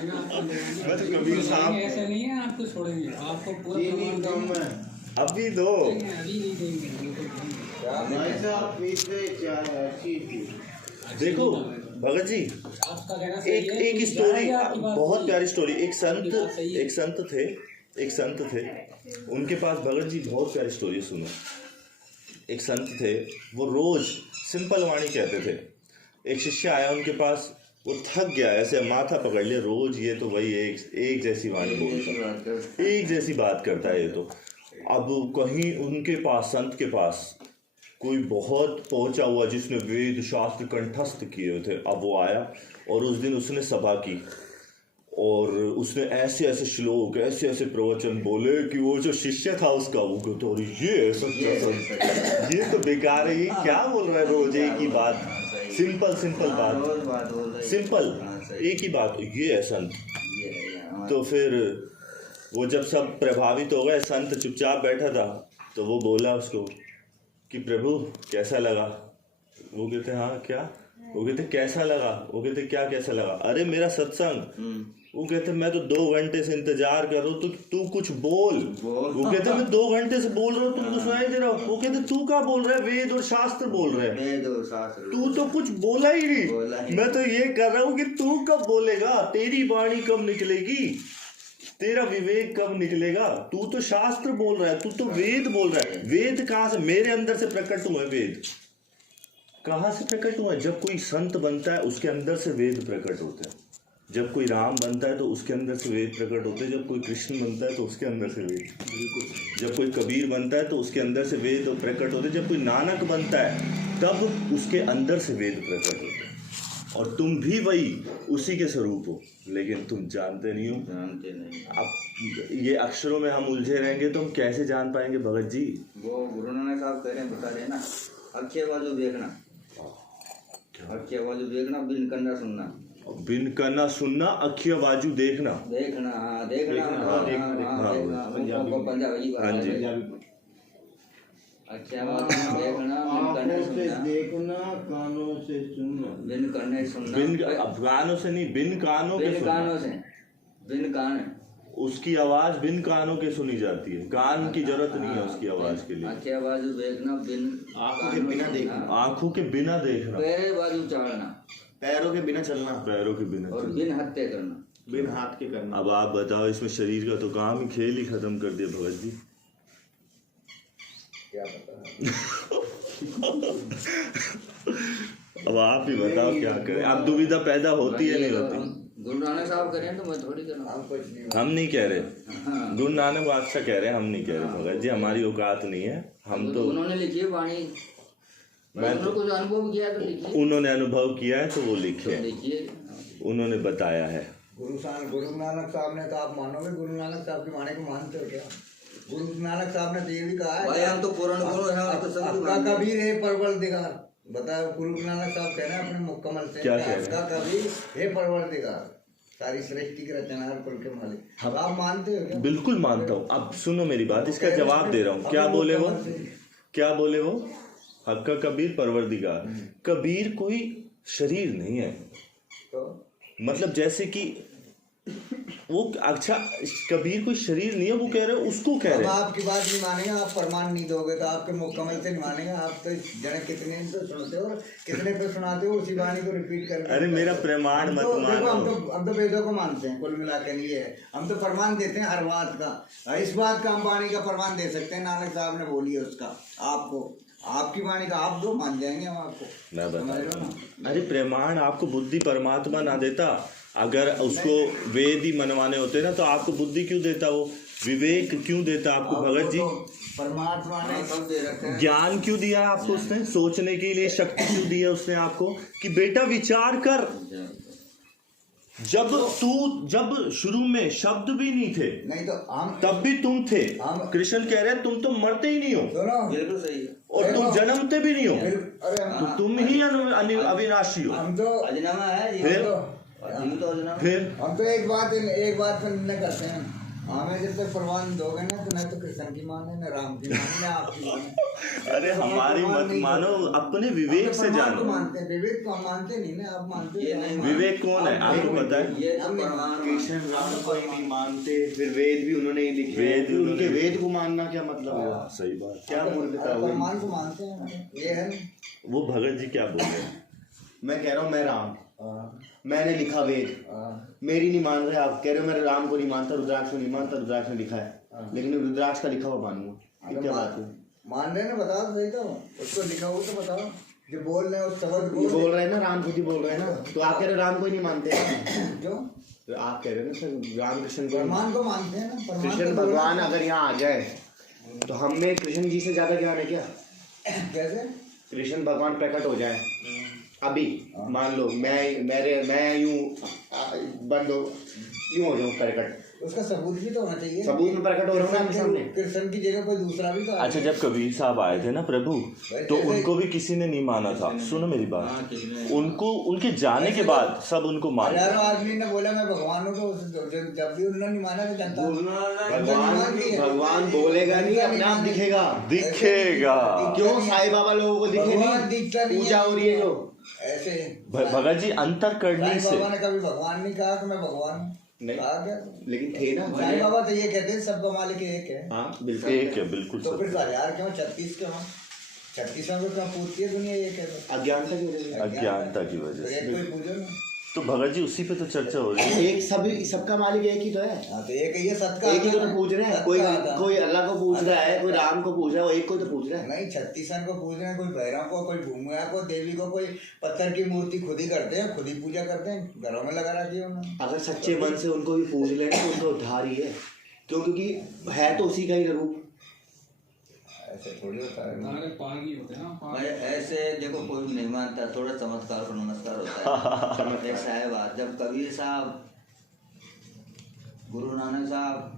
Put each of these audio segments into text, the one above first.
मैं तो कबीर साहब ऐसा नहीं है, आपको छोड़ेंगे, आपको पूरा प्रमाण देंगे। अभी दो अभी नहीं देंगे। देखो भगत जी, आपका कहना सही है। एक स्टोरी, बहुत प्यारी स्टोरी। एक संत थे, उनके पास भगत जी बहुत प्यारी स्टोरी सुनो। एक संत थे, वो रोज सिंपल वाणी कहते थे। एक शिष्य आया उनके पास, वो थक गया, ऐसे माथा पकड़ लिया, रोज ये तो वही एक जैसी वाणी बोलता, एक जैसी बात करता है ये तो। अब कहीं उनके पास, संत के पास कोई बहुत पहुंचा हुआ जिसने वेद शास्त्र कंठस्थ किए थे, अब वो आया और उस दिन उसने सभा की और उसने ऐसे ऐसे श्लोक, ऐसे ऐसे प्रवचन बोले कि वो जो शिष्य था उसका, वो कहता अरे ये सच्चा संत, ये तो बेकार है, ये क्या बोल रहा है, रोज एक ही बात, सिंपल बात, सिंपल एक ही बात, ये है संत। तो फिर वो जब सब प्रभावित हो गए, संत चुपचाप बैठा था, तो वो बोला उसको कि प्रभु कैसा लगा? वो कहते हाँ क्या? वो कहते कैसा लगा? वो कहते क्या कैसा लगा? अरे मेरा सत्संग। वो कहते मैं तो 2 घंटे से इंतजार कर रहा हूँ, तो तू कुछ बोल। वो कहते मैं 2 घंटे से बोल रहा हूँ, तुमको सुनाई दे रहा हूँ। वो कहते तू क्या बोल रहा है? वेद और शास्त्र बोल रहे हैं, तू तो कुछ बोला ही नहीं। मैं तो ये कर रहा हूँ कि तू कब बोलेगा, तेरी वाणी कब निकलेगी, तेरा विवेक कब निकलेगा? तू तो शास्त्र बोल रहा है, तू तो वेद बोल रहा है। वेद कहाँ से? मेरे अंदर से प्रकट हुआ है। वेद कहाँ से प्रकट हुआ है? जब कोई संत बनता है उसके अंदर से वेद प्रकट होते हैं। जब कोई राम बनता है तो उसके अंदर से वेद प्रकट होते हैं। जब कोई कृष्ण बनता है तो उसके अंदर से वेद, जब कोई कबीर बनता है तो उसके अंदर से वेद प्रकट होते हैं। जब कोई नानक बनता है तब उसके अंदर से वेद प्रकट होते हैं। और तुम भी वही उसी के स्वरूप हो, लेकिन तुम जानते नहीं हो। अब ये अक्षरों में हम उलझे रहेंगे तो हम कैसे जान पाएंगे भगत जी? वो गुरु नानक साहब कह रहे हैं, बता रहे ना, अक्षय बाजू देखना, अक्षय बाजू देखना, बिन करना सुनना, बिन करना सुनना, अखिया बाजू देखना, देखना, हाँ देखना, पंजाबी अच्छा देखना, देखना, कानों से सुनना, बिन करने सुनना, बिन कानों से नहीं, बिन कानों के सुनना। बिन कान, उसकी आवाज बिन कानों के सुनी जाती है, कान की जरूरत नहीं है उसकी आवाज के लिए। अक्षय बाजू देखना, बिन आंखों के बिना देखना, आंखों के बिना देखना, पैरे बाजू चढ़ना, पैरों के बिना चलना, पैरों के बिना और बिन हत्या करना, बिन हाथ के करना। अब आप बताओ, इसमें शरीर का तो काम ही, खेल ही खत्म कर दिया भगत जी। क्या पता अब आप ही बताओ क्या करें। अब दुविधा पैदा होती है नहीं होती? गुरु नानक साहब करें तो मैं थोड़ी करूँ, हम नहीं कह रहे, गुरु नानक बादशाह कह रहे हैं, हम नहीं कह रहे भगत जी, हमारी औकात नहीं है। हम तो उन्होंने लिखी है वाणी, मैं तो कुछ अनुभव किया तो लिखिए, उन्होंने अनुभव किया है तो वो लिखे, लिखिए, उन्होंने बताया है। गुरु नानक साहब ने तो, आप मानोगे गुरु नानक साहब की वाणी को मानते हो क्या? गुरु नानक साहब ने तो ये भी कहा है, भाई हम तो पूर्ण गुरु हैं, तो सब आपका कबीर है परवरदिगार। बताओ, गुरु नानक साहब कह रहे हैं अपने मुकम्मल से, क्या कह रहे हैं? आपका कबीर है परवरदिगार, सारी सृष्टि के रचना और कुल के मालिक। अब आप मानते हो क्या? बिल्कुल मानता हूँ। अब सुनो मेरी बात, इसका जवाब दे रहा हूँ। क्या बोले वो? क्या बोले वो? हक्का कबीर परवरदिगार। कबीर कोई शरीर नहीं है, तो मतलब जैसे कि वो, अच्छा कबीर कोई शरीर नहीं है, वो कह रहे हो, उसको कह रहे हैं। आपकी बात नहीं मानेंगे, आप प्रमाण नहीं दोगे तो आपके मुकम्मल से नहीं मानेंगे। आप तो जने कितने तो सुनते हो, कितने पे सुनाते हो, उसी वाणी को रिपीट करके। अरे मेरा प्रमाण मत मानो। हम तो वेदों को मानते हैं, कुल मिला के नहीं है, हम तो प्रमाण देते हैं हर बात का। इस बात का हम वाणी का प्रमाण दे सकते हैं, नानक साहब ने बोली है उसका, आपको आपकी वाणी का आप दो, मान जाएंगे हम आपको। मैं बता, अरे प्रमाण आपको बुद्धि परमात्मा ना देता। अगर उसको वेद ही मनवाने होते ना तो आपको बुद्धि क्यों देता, वो विवेक क्यों देता आपको भगत जी? परमात्मा ने ज्ञान क्यों दिया है आपको उसने? सोचने के लिए शक्ति क्यों दी है उसने आपको कि बेटा विचार कर। जब शुरू में शब्द भी नहीं थे, नहीं तो हम, तब भी तुम थे। कृष्ण कह रहे हैं तुम तो मरते ही नहीं हो, बिल्कुल सही है, और तुम जन्मते भी नहीं हो, अरे तो तुम ही अविनाशी हो। हम तो अजन्मा है, फिर तो हम तो एक बात पर निर्णय करते हैं, हमें जब तक प्रमाण दोगे ना तो न तो कृष्ण की माने न राम की माने न आपकी माने। अरे हमारी मत मानो, अपने विवेक से प्रमाण को जानो। मानते हैं, विवेक को हम मानते नहीं ना, आप मानते ये हो, नहीं हम विवेक कौन है आपको पता है? ये तो प्रमाण कृष्ण राम को ही नहीं मानते, फिर वेद भी उन्होंने ही लिखे, वेद फिर उन्होंने- उनके वेद को मानना क्या मतलब हुआ? सही बात। क्या मूर्खता हुई? प्रमाण को मानते हैं, ये है ना। वो भगत जी क्या बोल रहे हैं? मैं कह रहा हूँ मैं राम, हाँ, मैंने लिखा वेद, हाँ, मेरी नहीं मान रहे आप, कह रहे हो मैं राम को नहीं मानता, रुद्राक्ष को नहीं मानता, रुद्राक्ष ने लिखा है, लेकिन रुद्राक्ष का लिखा हुआ मानूंगा, ये क्या बात है? मान रहे हैं ना, बताओ सही तो, उसको लिखा हो तो बताओ, जो बोल रहे हैं उस शब्द ये को बोल रहे हैं ना, राम खुद ही बोल रहे हैं ना, तो आप कह रहे हो राम को ही नहीं मानते, क्यों? तो आप कह रहे हो ना सर राम कृष्ण को। प्रमाण को मानते हैं ना, प्रमाण कृष्ण को भगवान अगर यहाँ आ जाए तो हम में कृष्ण जी से ज्यादा ज्ञान है क्या? कैसे? कृष्ण भगवान प्रकट हो जाए अभी, मान लो मैं यूं बंद हो, यूं हो जाऊं प्रकट, उसका सबूत भी तो होना चाहिए। सबूत में प्रकट हो रहा हूं ना आपके सामने। कृष्ण की जगह कोई दूसरा भी तो आया। अच्छा, जब कबीर साहब आए थे ना प्रभु, तो उनको भी किसी ने नहीं माना था। सुनो मेरी हाँ, बात, किसने? उनको उनके जाने के बाद सब उनको मान गए। हजारों आदमी ने बोला मैं भगवान हूँ, तो जब भी उन्होंने नहीं माना तो जनता भगवान बोलेगा नहीं, अपने आप दिखेगा। दिखेगा। क्यों साईं बाबा लोगों को दिखे भगवान दिखता नहीं? नहीं पूजा है। हो रही है जो ऐसे भगत जी अंतर करने साईं से। बाबा ने कभी भगवान नहीं कहा कि मैं भगवान हूँ। नहीं। कहा क्या? लेकिन थे ना साईं बाबा तो ये कहते हैं सबका मालिक एक है। हाँ बिल्कुल। एक है, बिल्कुल तो फिर सत्य। 1000 क्यों 36 क्यों? 36 में क्यों पूछती है दुनिया ये कहते? अज्ञानता की वजह से। अज्ञानता की वजह तो से। एक कोई पूछो ना। तो भगत जी उसी पे तो चर्चा हो रही है। एक सभी सबका मालिक एक ही तो है, हाँ तो एक ये सत का एक ही को तो आता पूछ रहे हैं। सत कोई का आता। कोई अल्लाह को पूछ रहा है, कोई राम को पूछ रहा है, वो एक को तो पूछ रहा है। नहीं 36 को पूछ रहे हैं, कोई भैरव को, कोई भूमिया को, देवी को, कोई पत्थर की मूर्ति खुद ही करते हैं, खुद ही पूजा करते हैं, घरों में लगा रखी है उन्होंने। अगर सच्चे मन से उनको भी पूछ लें तो उनको उद्धार ही है, क्योंकि है तो उसी का ही रूप। ऐसे थोड़ी होता है। हमारे पागी होते हैं ना, भाई ऐसे देखो, कोई नहीं मानता, थोड़ा चमत्कार को नमस्कार होता है। एक साहब जब कबीर साहब, गुरु नानक साहब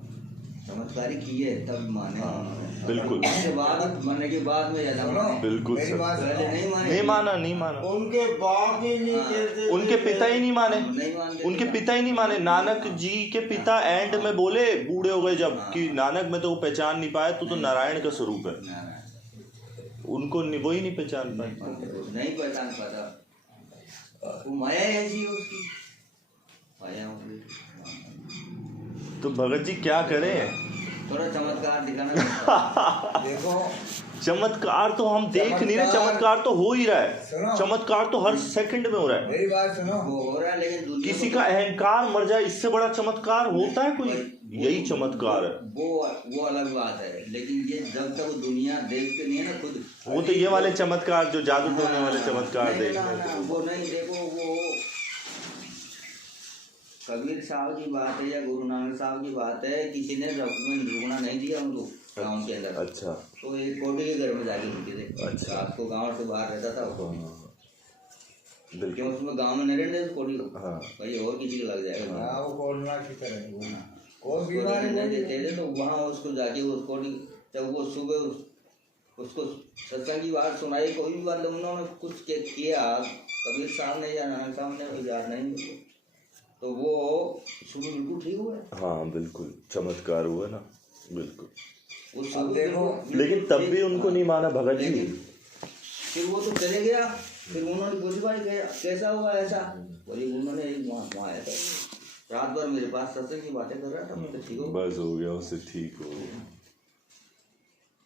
चमत्कारी किए तब माने उन्होंने। बिल्कुल। उसके बाद मरने के बाद में ज्यादा माने। बिल्कुल मेरी सर। बात पहले नहीं माने। नहीं माना। उनके बाप ही नहीं कहते, उनके पिता ही नहीं माने। नहीं मानते। उनके पिता ही नहीं माने। नानक जी के पिता एंड में बोले, बूढ़े हो गए जब, कि नानक में तो वो पहचान नहीं पाए, तू तो नारायण का स्वरूप है। ना, ना, उनको वही नहीं पहचान पाए। नहीं पहचान पाता। वो माया ऐसी है उसकी, माया होगी। तो भगत जी क्या करें? थोड़ा चमत्कार दिखाना पड़ता है। देखो चमत्कार तो हम देख नहीं रहे, चमत्कार तो हो ही रहा सुनो। है। चमत्कार तो हर सेकंड में हो रहा है। मेरी बात सुनो। वो हो रहा है, लेकिन दुनिया किसी को- का अहंकार मर जाए, इससे बड़ा चमत्कार होता है कोई? यही चमत्कार है। वो अलग बात है, लेकिन ये जब तक वो दुनिया देखते नहीं है ना खुद। वो तो ये वाले चमत्कार जो जादू टोने वाले चमत्कार नहीं, ना, देखने ना, वो नहीं। देखो वो कबीर साहब की बात है या गुरु नानक साहब की बात है, किसी ने रुकना नहीं दिया उनको गाँव के अंदर। अच्छा। तो एक कोटी के घर में जाके रुके थे। अच्छा। रात को गाँव से बाहर रहता था वो। बिल्कुल। क्यों उसमें गाँव में नहीं रहने देते कोटी को। हाँ। भाई और किसी को लग जाएगा। हाँ वो कोरोना की तरह है वो। कोई उसको बीमारी रहने नहीं देते थे, तो वहाँ उसको जाके उस कोटी, जब वो सुबह उसको सत्संग की बात सुनाई, कोई भी बात उन्होंने कुछ किया, कबीर साहब ने या नानक साहब ने, याद नहीं, तो वो सुबह बिल्कुल ठीक हुआ। हाँ बिल्कुल, चमत्कार हुआ ना, बिल्कुल। वो अब सुबह देखो, बिल्कुल लेकिन तब भी ठीक- उनको नहीं माना भगत जी। लेकिन फिर वो तो चले गया। फिर उन्होंने पूछा भाई कैसा हुआ ऐसा? बोली उन्होंने वहाँ आया था, रात भर मेरे पास सत्संग की बातें कर रहा था, मैं तो ठीक हो गया। बस हो गया, उससे ठीक हो गया।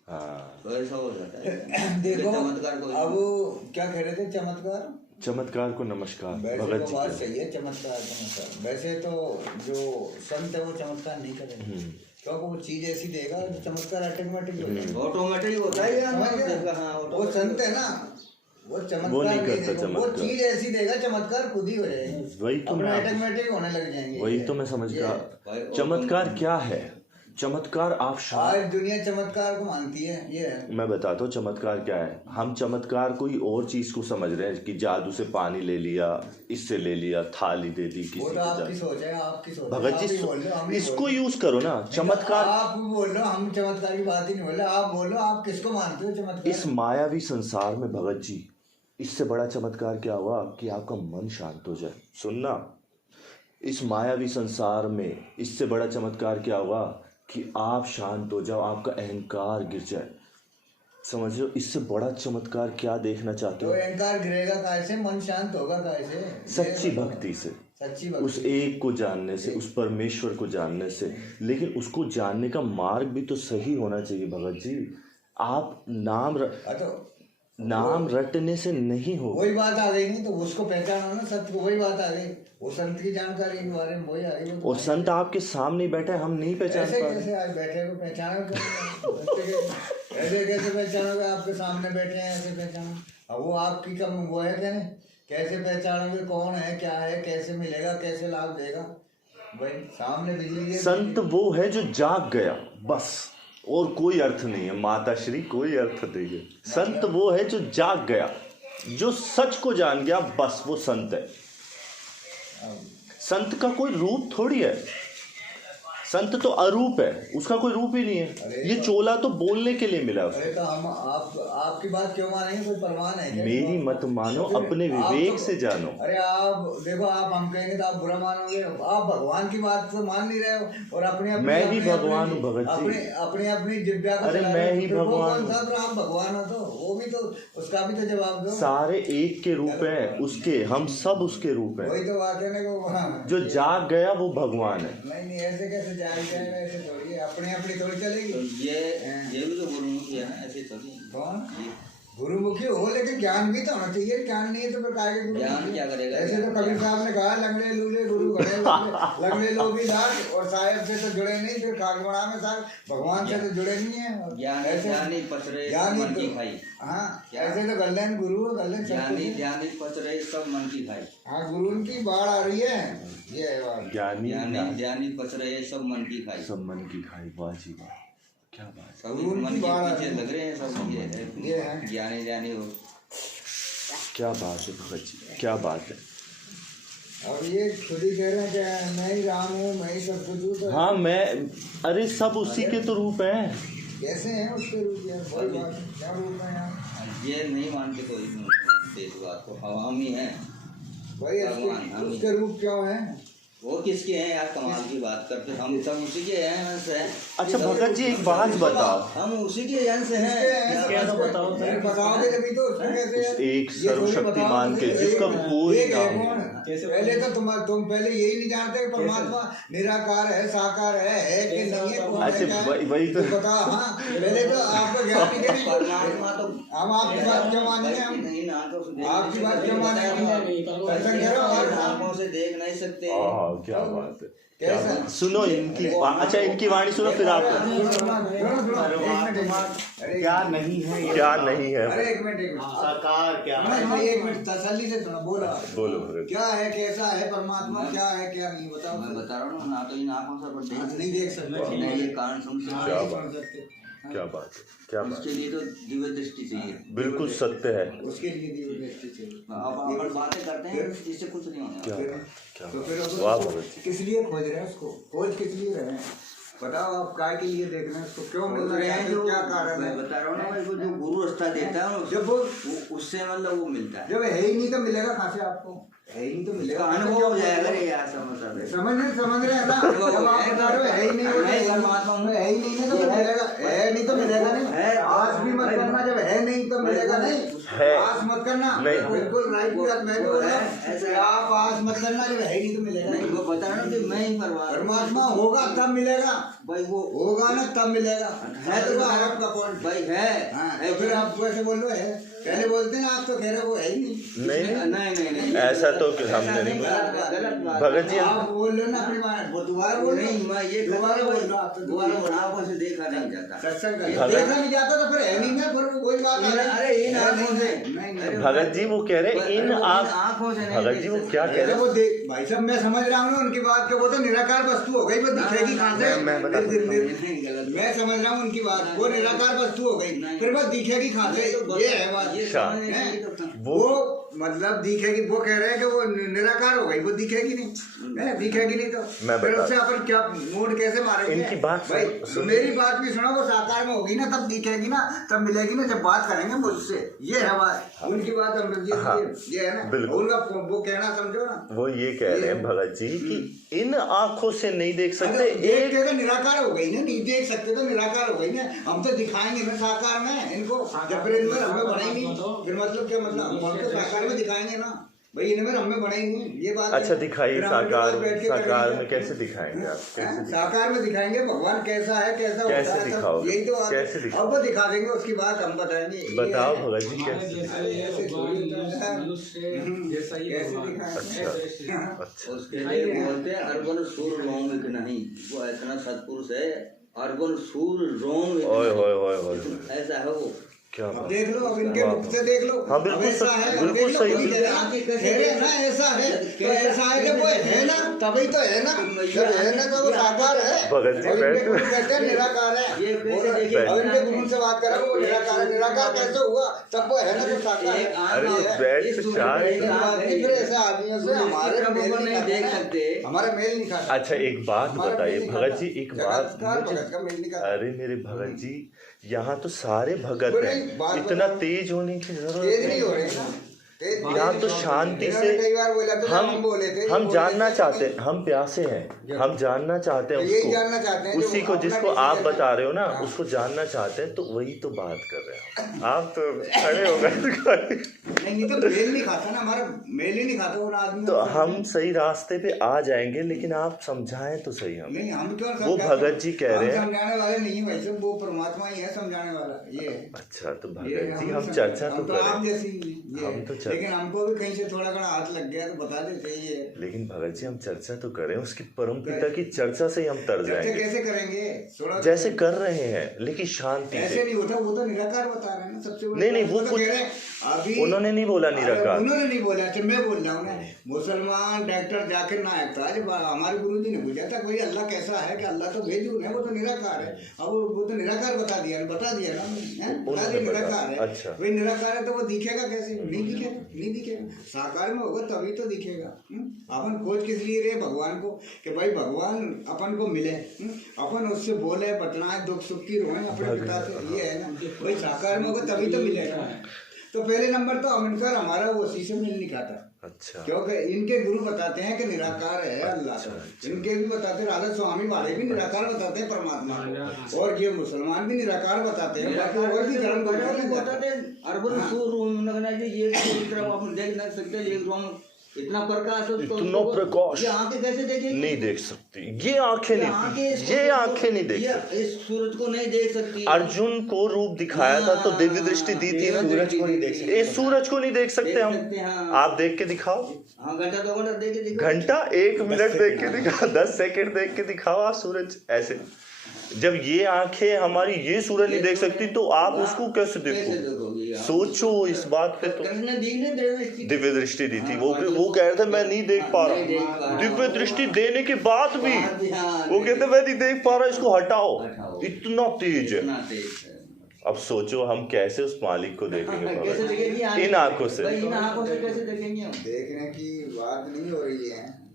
हाँ, तो ऐसा हो जाता है। देखो चमत्कार को अब क्या कह रहे थे? चमत्कार। चमत्कार को नमस्कार वैसे भगत तो जी बात के। सही है, चमत्कार। वैसे तो जो संत है वो चमत्कार नहीं करेंगे, क्योंकि वो चीज ऐसी देगा जो चमत्कार ऑटोमेटिक हो जाएगा। ऑटोमेटिक होता है यार, समझ गए? हाँ, वो संत है ना, वो चमत्कार वो नहीं नहीं करता देगा, वो चमत्कार। चीज ऐसी देगा चमत्कार खुद ही हो जाएगी। वही तो मैं ऑटोमेटिक होने लग जाएंगे। वही तो मैं समझ गया। चमत्कार क्या है? चमत्कार आप आज दुनिया चमत्कार को मानती है, ये है। मैं बताता हूँ चमत्कार क्या है। हम चमत्कार कोई और चीज को समझ रहे हैं कि जादू से पानी ले लिया, इससे ले लिया, थाली दे दी किसी वो तो को आपकी जादू। सोच है, आपकी सोच है। भगत आप जी ही बोल रहे हो, हम ही इसको बोल रहे हो। यूज करो ना। चमत्कार आप बोल रहे हो, हम चमत्कार की बात ही नहीं बोल रहे। आप बोल रहे हो, आप किसको मानते हो चमत्कार? इस मायावी संसार में भगत जी, इससे बड़ा चमत्कार क्या हुआ कि आपका मन शांत हो जाए। सुनना, इस मायावी संसार में इससे बड़ा चमत्कार क्या होगा कि आप शांत हो जाओ, आपका अहंकार गिर जाए। समझ रहे हो? इससे बड़ा चमत्कार क्या देखना चाहते तो हो? अहंकार गिरेगा कैसे, मन शांत होगा कैसे? सच्ची भक्ति से, सच्ची उस भक्ति। एक को जानने से, उस परमेश्वर को जानने से। लेकिन उसको जानने का मार्ग भी तो सही होना चाहिए भगत जी। आप नाम रटने से नहीं हो। वही बात आ गई नहीं तो उसको पहचानो ना, सत्य को। वही बात आ गई, वो संत की जानकारी के बारे में वही आ गई। और संत आपके सामने ही बैठा है, हम नहीं पहचान ऐसे पा रहे। कैसे आज बैठे को पहचानोगे? ऐसे कैसे पहचानोगे? आपके सामने बैठे हैं, ऐसे पहचानो। अब वो आपकी कम वो है क्या? कैसे पहचानोगे कौन है, क्या है, कैसे मिलेगा, कैसे लाभ देगा? भाई सामने बिजली है। संत वो है जो जाग गया, बस, और कोई अर्थ नहीं है माता श्री, कोई अर्थ नहीं है। संत वो है जो जाग गया, जो सच को जान गया, बस वो संत है। संत का कोई रूप थोड़ी है, संत तो अरूप है, उसका कोई रूप ही नहीं है। ये चोला तो बोलने के लिए मिला उसको। अरे तो हम आपकी बात क्यों मानेंगे? कोई प्रमाण है क्या? मेरी मत मानो, अपने विवेक से जानो। अरे आप देखो, आप हम कहेंगे तो आप बुरा मानोगे। आप भगवान की बात तो मान नहीं रहे हो, और अपने मैं भी भगवान हूँ भगत जी। अपनी जिज्ञा को अरे चला मैं रहे हो। ही फिर वो भगवान कौन सा? फिर आप भगवान हो तो वो भी तो, उसका भी तो जवाब दो। सारे एक के रूप हैं उसके, हम सब उसके रूप हैं। वही तो बात है ना, वो जो जाग गया वो भगवान है। नहीं ऐसे कैसे जाग जाएगा? ऐसे थोड़ी है, अपनी थोड़ी चलेगी। तो ये भी तो गुरुमुखी है ना, ऐसे थोड़ी। कौन गुरुमुखी हो, लेकिन ज्ञान भी तो होना चाहिए। ज्ञान नहीं है तो फिर काहे के ज्ञान क्या करेगा? ऐसे तो कबीर साहब ने कहा, लंगड़े लूले गुरु घड़े लंगड़े लोग भी साथ, और साहेब से तो जुड़े नहीं, फिर कागवाड़ा में साहब भगवान से तो जुड़े नहीं है। ज्ञानी पचरे मन की खाई। हाँ, ऐसे तो गल्लन गुरु, गल्लन ज्ञानी पचरे सब मन की खाई। हाँ, गुरु की बाढ़ आ रही है। ये है बात। ज्ञानी पचरे सब मन की खाई। सब मन की खाई, वाह जी वाह, क्या बात। सब मन के पीछे लग रहे हैं, सब ये है ज्ञानी हो। क्या बात है भगत जी, क्या बात है। और ये खुद ही कह रहे हैं कि मैं ही राम हूँ, मैं ही सब कुछ हूँ। तो हाँ मैं, अरे सब उसी के तो रूप हैं। कैसे हैं उसके रूप यार? वही बात है, क्या रूप है यार? ये नहीं मानते कोई नहीं, इस बात को हम ही हैं। भाई उसके रूप क्यों है? वो किसके हैं यार? कमाल की बात करते, हम सब उसी के हैं, अंश हैं। अच्छा भगत जी एक बात बताओ, हम उसी के अंश हैं। बताओगे तभी तो उसमें कैसे है? एक सर्वशक्तिमान के जिसका कोई नाम नहीं। पहले तो तुम पहले यही नहीं जानते कि परमात्मा निराकार है, साकार है कि नहीं है? कौन है, अच्छा क्या है? वही तो बता। हाँ, पहले तो आपको ज्ञान नहीं देनी। परमात्मा तो हम आपकी बात क्यों मानेंगे? हम आपकी बात क्यों मानेंगे? दर्शन करो और आंखों से देख नहीं सकते। क्या बात है, कैसा? सुनो इनकी अच्छा इनकी वाणी सुनो, फिर आप क्या नहीं है ये? क्या नहीं है। अरे एक मिनट साकार क्या है? एक मिनट तसल्ली से सुनो। बोलो बोलो भगत। क्या है, कैसा है परमात्मा, क्या है क्या नहीं? बताओ। मैं बता रहा हूँ ना, तो इन आंखों से नहीं देख सकते, नहीं ये कान सुन सकते। क्या नहीं बात। सुन सकते। क्या बात है, क्या बात उसके लिए तो दिव्य दृष्टि चाहिए। बिल्कुल सत्य है। उसके लिए भी दृष्टि चाहिए। अब अपन बातें करते हैं, इससे कुछ नहीं होने क्या वाला। क्या तो फिर बात। वाह भगत जी। किस लिए खोज रहे हैं उसको? खोज किस लिए रहे हैं? बताओ आप, काय के लिए देख रहे हैं उसको? क्यों मिल रहे हैं? जो क्या कारण मैं है? बता रहा हूँ ना भाई, वो जो गुरु रास्ता देता है ना, जब उससे मतलब वो मिलता है। जब है ही नहीं तो मिलेगा कहाँ से आपको? है ही नहीं तो मिलेगा। अनुभव हो जाएगा रे यार, समझ समझ रहे हैं ना? जब आप बता रहे हो है ही नहीं, परमात्मा है ही नहीं तो मिलेगा। है नहीं तो मिलेगा नहीं। आस भी मत करना, जब है नहीं तो मिलेगा नहीं। आस मत करना, बिल्कुल राइट बात मैं बोल रहा हूँ। आप आस मत करना, जब है नहीं तो मिलेगा नहीं। नहीं। वो बता रहा हूँ कि मैं ही परमात्मा होगा तब मिलेगा भाई, वो होगा ना तब मिलेगा। है तो आपका पॉइंट भाई है। हाँ, तो फिर आप कैसे बोल रहे हैं? पहले बोलते ना, आप तो कह रहे हो वो है ही नहीं। नहीं ऐसा तो हमने नहीं बोला गलत बात। भगत जी। आप बोल रहे हो ना अपनी बात, वो दोबारा बोल रहे नहीं, हो। मैं ये दोबारा बोल रहे हो आप, तो दोबारा आंखों से देखा नहीं जाता। सत्संग का देखा नहीं जाता तो फिर है नहीं ना, फिर वो कोई बात आ रही। अरे इन आंखों से नहीं भगत जी वो कह रहे इन आंखों से नहीं भगत जी वो क्या कह अरे रहे वो देख भाई साहब, मैं समझ रहा हूँ ना उनकी बात के, वो तो निराकार वस्तु हो गई, वो दिखेगी कहाँ से? मैं समझ रहा हूँ उनकी बात, वो निराकार वस्तु हो गई, फिर वो दिखेगी कहाँ से? ये है बात। अच्छा। वो मतलब दिखेगी, वो कह रहे हैं कि वो निराकार हो गई, वो दिखेगी नहीं, दिखेगी नहीं तो मैं फिर बता- उससे अपन क्या मूड कैसे मारेंगे? इनकी बात भाई सुन- मेरी बात भी सुनो, वो साकार में होगी ना तब दिखेगी ना, तब मिलेगी ना, जब बात करेंगे मुझसे। ये है बात, उनकी बात अमृत हाँ, ये है ना, बिल्कुल। उनका वो कहना समझो ना। वो ये कह रहे हैं भगत जी कि इन आंखों से नहीं देख सकते। देख एक के तो निराकार हो गई ना, नहीं देख सकते तो निराकार हो गई ना, हम तो दिखाएंगे ना साकार में इनको, जब फिर इनमें हमें बढ़ाएंगे, फिर मतलब क्या मतलब हम उनको साकार में दिखाएंगे ना भाई, इनमें हमें बढ़ाएंगे, ये बात है। अच्छा दिखाइए फिर हम इनके साकार, पास बैठ के साकार करेंगे। में कैसे दिखाएंगे आप? कैसे साकार में दिखाएंगे भगवान कैसा है, कैसा होता कैसे है, सब दिखाओगे? यही तो बात है। कैसे दिखाओगे? अब वो दिखा देंगे, उसकी बात हम बताएंगे। ये बताओ है। भगत जी हमारे कैसे? जैसा ये ऐसे भगवान थोड़ी होता है। मनुष्य जैसा ही कैसे भगवान। दिखाएं? ऐसे- अच्छा उसके लिए बोलते हैं अर्बन सूर रोम एक नहीं, वो इतना सत्पुरुष है, अर्बन सूर रोम एक ओए नहीं। होए होए होए, ऐसा है वो। क्या अब बात। देख लो, अब इनके वाह। मुख से देख लो। हाँ, बिल्कुल अब ऐसा सही- है, अब बिल्कुल देख लो, सही। कभी कह रहे हैं, कह रहे हैं ना ऐसा है, तो ऐसा है कि वो है ना, तभी तो है ना, जब है ना तो वो साकार है। भगत जी और इनके बैठ- गुरु कहते हैं निराकार है। ये कैसे और देखिए? अब इनके गुरु से बात करें, वो निराकार है, निराकार कैसे हुआ? तब वो है ना जो साकार है। एक आंख अरे है, बैठ इस के सूर्य चाय में एक लेकिन आंख बात है, नहीं, फिर ऐसा आदमियों से हमारे सूर्य मेल को नहीं खाता देख ना। सकते। हमारा मेल नहीं खाता। अच्छा एक बात हमारा बताइए मेल नहीं भगत खाता। जी, एक बात जगतकार मुझे- भगत का मेल नहीं खाता। अरे मेरे भगत जी, यहाँ तो सारे भगत बोले, हैं, बात इतना बताओ। तेज होने की जरूरत तेज नहीं हो नहीं। रहे ना, तेज यहाँ तो शांति से कई बार बोला तो हम बोले थे, हम बोले जानना थे, चाहते हैं, हम प्यासे हैं, हम जानना चाहते हैं यही जानना चाहते हैं उसको, जो उसी को अपना जिसको कैसे आप करना है। बता रहे हो ना, हाँ। उसको जानना चाहते हैं, तो वही तो बात कर रहे हैं आप तो खड़े हो गए। नहीं ये तो मेल नहीं खाता ना, हमारा मेल ही नहीं खाता वो आदमी। तो हम सही रास्ते पे आ जाएंगे, लेकिन आप समझाएं तो सही हम। नहीं हम क्यों वो भगत जी कह रहे हैं। हम समझाने वाले नहीं है वैसे, वो परमात्मा ही है समझाने वाला। ये है। अच्छा तो ये भगत जी हम हम समझ- चर्चा हम तो आप करें, जैसी ये हम है। तो चर्चा- लेकिन हमको भी कहीं से थोड़ा घना हाथ लग गया तो बता देते ये है। लेकिन भगत जी हम चर्चा तो करें, उसकी परम पिता की चर्चा से ही हम तर चर्चा जाएंगे, कैसे करेंगे? थोड़ा जैसे कर रहे हैं, लेकिन शांति ऐसे से। नहीं होता, वो तो निराकार बता रहे हैं ना सबसे बड़ी नहीं, बात। वो तो कुछ- कह रहे हैं, अभी उन्होंने नहीं बोला अरे निराकार। उन्होंने नहीं बोला, अच्छा मैं बोल रहा हूँ ना। मुसलमान डॉक्टर जाकिर नायक था, जब हमारे गुरु जी ने पूछा था कोई अल्लाह कैसा है, कि अल्लाह तो बेजून है, वो तो निराकार है। अब वो तो निराकार बता दिया ना, बता दिया ना, बता दिया निराकार है। अच्छा। वही निराकार है तो वो दिखेगा कैसे? नहीं दिखेगा, नहीं दिखेगा। साकार में होगा तभी तो दिखेगा। अपन खोज किस लिए रहे भगवान को, कि भाई भगवान अपन को मिले, अपन उससे बोले, बतलाए, दुख सुख की रोए अपने पिता से, ये है ना। भाई साकार में होगा तभी तो मिलेगा। तो पहले नंबर तो अमृतसर हमारा वो उसी से मिल नहीं खाता, अच्छा क्योंकि इनके गुरु बताते हैं कि निराकार है अल्लाह। इनके भी बताते हैं, राधा स्वामी वाले भी निराकार बताते हैं परमात्मा को, और ये मुसलमान भी निराकार बताते हैं, बाकी और भी धर्म बताते हैं अर्बन सूर रोम लगना चाहिए। ये तरफ आप देख नहीं सकते, ये रोम इतना प्रकाश है, तो इतना प्रकाश ये आंखें कैसे देखेंगी? नहीं देख सकती, ये आंखें नहीं, ये आंखें नहीं देख सकती। इस सूरज को नहीं देख सकती। अर्जुन को रूप दिखाया था तो दिव्य दृष्टि दी थी ना, सूरज को नहीं देख सकते। ये सूरज को नहीं देख सकते देख हम। सकते हैं, हाँ। आप देख के दिखाओ, हाँ घंटा 2 घंटा देख के देखो। घंटा 1 मिनट देख के दिखाओ, 10 सेकंड देख के दिखाओ आप सूरज ऐसे। जब ये आंखें हमारी ये सूरज नहीं देख सकती तो आप उसको कैसे देखोगे देखो? आप? सोचो इस बात पे। तो कृष्ण ने दी ने दिव्य दृष्टि दी थी, वो कह रहे थे मैं नहीं देख पा रहा। दिव्य दृष्टि देने के बाद भी वो कहते मैं नहीं देख पा रहा, इसको हटाओ, इतना तेज है। इतना तेज है। अब सोचो हम कैसे उस मालिक को देखेंगे कैसे भगवान? देखेंगे? इन आंखों से। भाई इन आंखों से कैसे देखेंगे हम? देखने की बात नहीं हो रही है।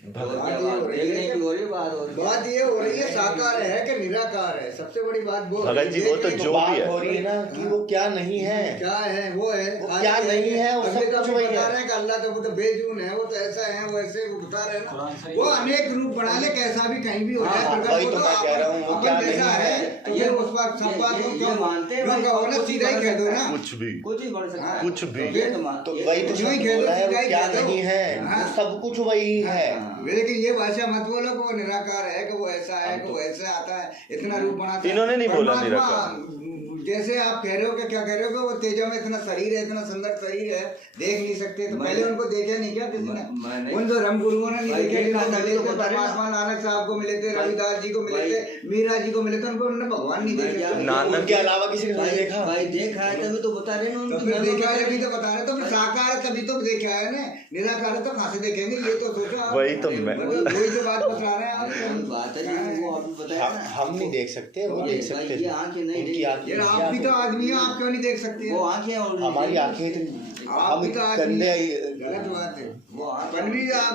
भगवान क्या बात? देखने की हो रही बात हो रही है। बात ये हो रही है साकार है कि निराकार है, सबसे बड़ी बात वो भगत जी वो तो जो बात भी हो है, रही है ना कि वो क्या नहीं है, क्या है वो है, वो क्या नहीं है, वो सब कुछ वही बता है। रहे हैं कि अल्लाह तो वो तो बेजून है, वो तो ऐसा है, वो ऐसे वो बता रहे हैं ना। वो अनेक रूप बना ले, कैसा भी कहीं भी हो जाए, हाँ, प्रकट वही हो तो मैं कह रहा हूँ, वो अपन क्या जैसा नहीं है है। ये उस बात सब बात को ये क्यों मानते हैं क्यों भाई, कहो ना, कुछ सीधा ही भी कह दो बन ना। कुछ भी कुछ ही बढ़ सकता है। कुछ भी। ये तो मान- तो वही तो यूं ही सब कह दो, बोला है, सीधा वो ही क्या कह दो। नहीं है, हाँ। वो सब कुछ वही है। लेकिन ये भाषा मत बोलो कि वो निराकार है, कि वो ऐसा है, कि वो ऐसे आता है, इतना रूप बनाता है। इन्होंने नहीं बोला परमात्मा, निराकार। जैसे आप कह रहे हो कि क्या कह रहे हो कि वो तेजा में इतना शरीर है, इतना सुंदर शरीर है, देख नहीं सकते। तो पहले उनको देखा नहीं क्या किसी ने? मैंने- उन धर्म गुरुओं ने नहीं भाई देखा, देखा जिन्होंने नहीं तो मिले थे, बता रहे ना। परमात्मा नानक साहब को मिले थे, भाई- रविदास जी को मिले भाई- थे, मीरा जी को मिले थे, उनको उन्होंने भगवान नहीं भाई देखा। यार, नानक उनके अलावा किसी ने नहीं भाई देखा। भाई देखा है तभी तो बता रहे ना तो उनकी फिर महिमा देखा है बता तभी रहे तो बता रहे, तो फिर साकार है तभी तो देखा है ना। निराकार है तो कहाँ से देखेंगे, ये तो सोचो आप। वही तो मैं- वही तो बात बता रहे हैं आप। वही बात है जो वो आपने बताया ना। हम नहीं देख सकते, वो देख सकते ये हैं। आंखें नहीं उनकी देख आंखें- यार आप भी तो आदमी हो, आप क्यों नहीं देख सकते? वो आंखें और हमारी आंखें तो आप हम भी तो आदमी कंधे गलत बात है। वो आंखें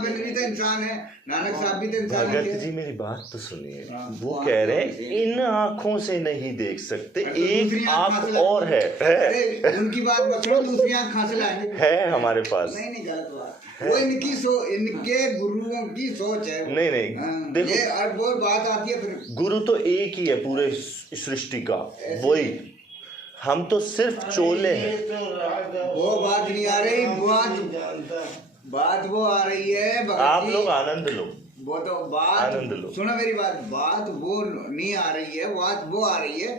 बन भी तो इंसान है, नानक साहब भी तो इंसान है। भगत जी मेरी बात तो सुनिए, हाँ। वो कह रहे हैं इन आंखों से नहीं देख सकते, तो दूसरी एक आँख कहाँ आंख से और है अरे उनकी बात मत सुनो, दूसरी आँख कहाँ से लाएंगे? है हमारे पास। नहीं नहीं, गलत बात। वो इनके गुरुओं की सोच है। नहीं नहीं, हाँ, देखो ये और वो बात आती है फिर। गुरु तो एक ही है पूरे सृष्टि का, वही। हम तो सिर्फ चोले हैं। वो बात नहीं आ रही, बात वो आ रही है भगत आप जी। लोग आनंद लो, वो तो बात आनंद लो। सुनो मेरी बात वो नहीं आ रही है, बात वो आ रही है